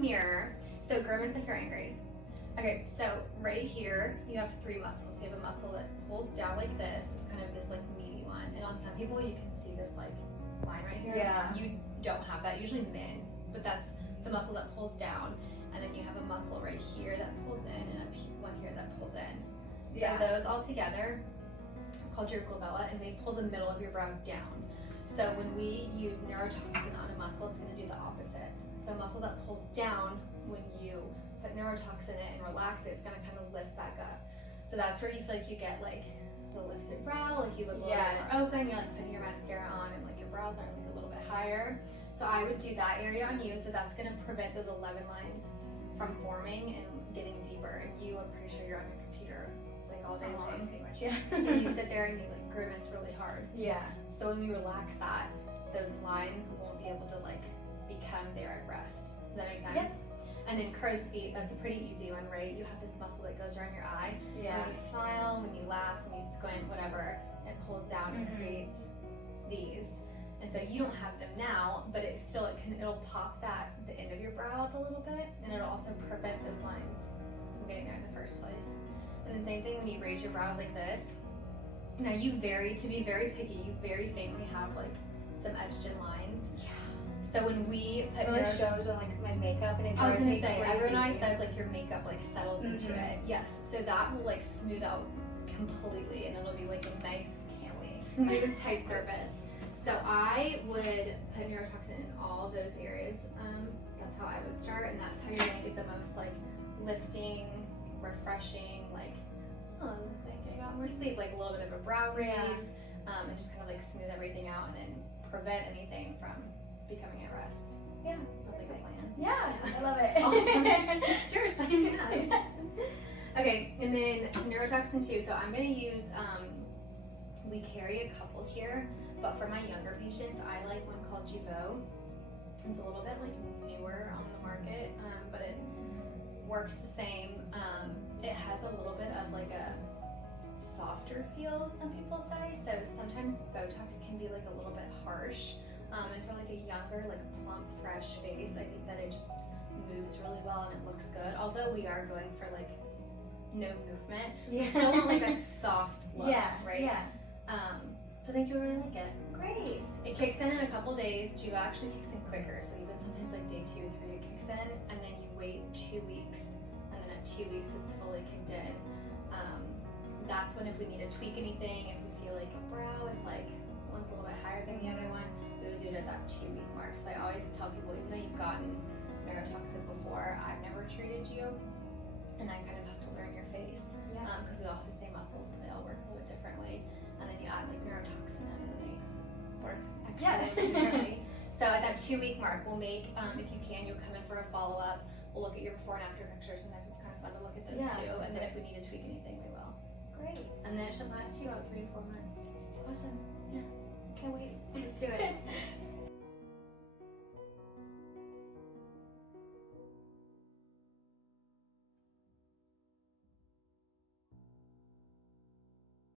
mirror. So grimace like you're angry. Okay, so right here, you have 3 muscles. You have a muscle that pulls down like this. It's kind of this like meaty one. And on some people, you can see this like line right here. Yeah. You don't have that, usually men, but that's the muscle that pulls down. And then you have a muscle right here that pulls in and one here that pulls in. So those all together, it's called your glabella, and they pull the middle of your brow down. So when we use neurotoxin on a muscle, it's going to do the opposite. So a muscle that pulls down, when you put neurotoxin in it and relax it, it's going to kind of lift back up. So that's where you feel like you get like the lifted brow, like you look a little bit more open, you're like putting your mascara on and like your brows are like a little bit higher. So I would do that area on you, so that's going to prevent those 11 lines from forming and getting deeper. And you, I'm pretty sure you're on your computer like all day long. Pretty much, yeah. And you sit there and you like grimace really hard. Yeah. So when we relax that, those lines won't be able to like become there at rest. Does that make sense? Yes. And then crow's feet, that's a pretty easy one, right? You have this muscle that goes around your eye. Yeah. When you smile, when you laugh, when you squint, whatever, it pulls down and creates these. And so you don't have them now, but it'll pop the end of your brow up a little bit, and it'll also prevent those lines from getting there in the first place. And then same thing when you raise your brows like this. Now to be very picky, you very faintly have like some etched in lines. Yeah. So when we put it shows on like my makeup, and it I was drives gonna me say, crazy. everyone always says like your makeup like settles into it. Yes, so that will like smooth out completely, and it'll be like a nice, smooth, tight surface. So I would put neurotoxin in all those areas. That's how I would start, and that's how you're gonna get the most like lifting, refreshing, like, oh, it looks like I got more sleep, like a little bit of a brow raise, and just kind of like smooth everything out, and then prevent anything from becoming at rest. Yeah. Sounds like a plan. Yeah, I love it. Awesome. Sure, sign me up. Okay, and then neurotoxin too. So I'm gonna use, we carry a couple here, but for my younger patients, I like one called Jeuveau. It's a little bit like newer on the market, but it works the same. It has a little bit of like a softer feel, some people say. So sometimes Botox can be like a little bit harsh. And for like a younger, like plump, fresh face, I think that it just moves really well and it looks good. Although we are going for like no movement, we still want like a soft look, right? Yeah. So I think you'll really like it. Great. It kicks in a couple days. Jeuveau actually kicks in quicker, so even sometimes like day 2 or 3 it kicks in, and then you wait 2 weeks, and then at 2 weeks it's fully kicked in. That's when if we need to tweak anything, if we feel like a brow is like one's a little bit higher than the other one, we would do it at that 2-week mark. So I always tell people, even though you've gotten neurotoxin before, I've never treated you, and I kind of have to learn your face, because we all have the same muscles and they all work a little bit differently. And then you add like neurotoxin in and they work actually differently. So at that 2-week mark, we'll make, if you can, you'll come in for a follow-up. We'll look at your before and after pictures. Sometimes it's kind of fun to look at those too. And then if we need to tweak anything, we will. Great. And then it should last you about 3 to 4 months. Awesome. Yeah. Can't wait. Let's do it.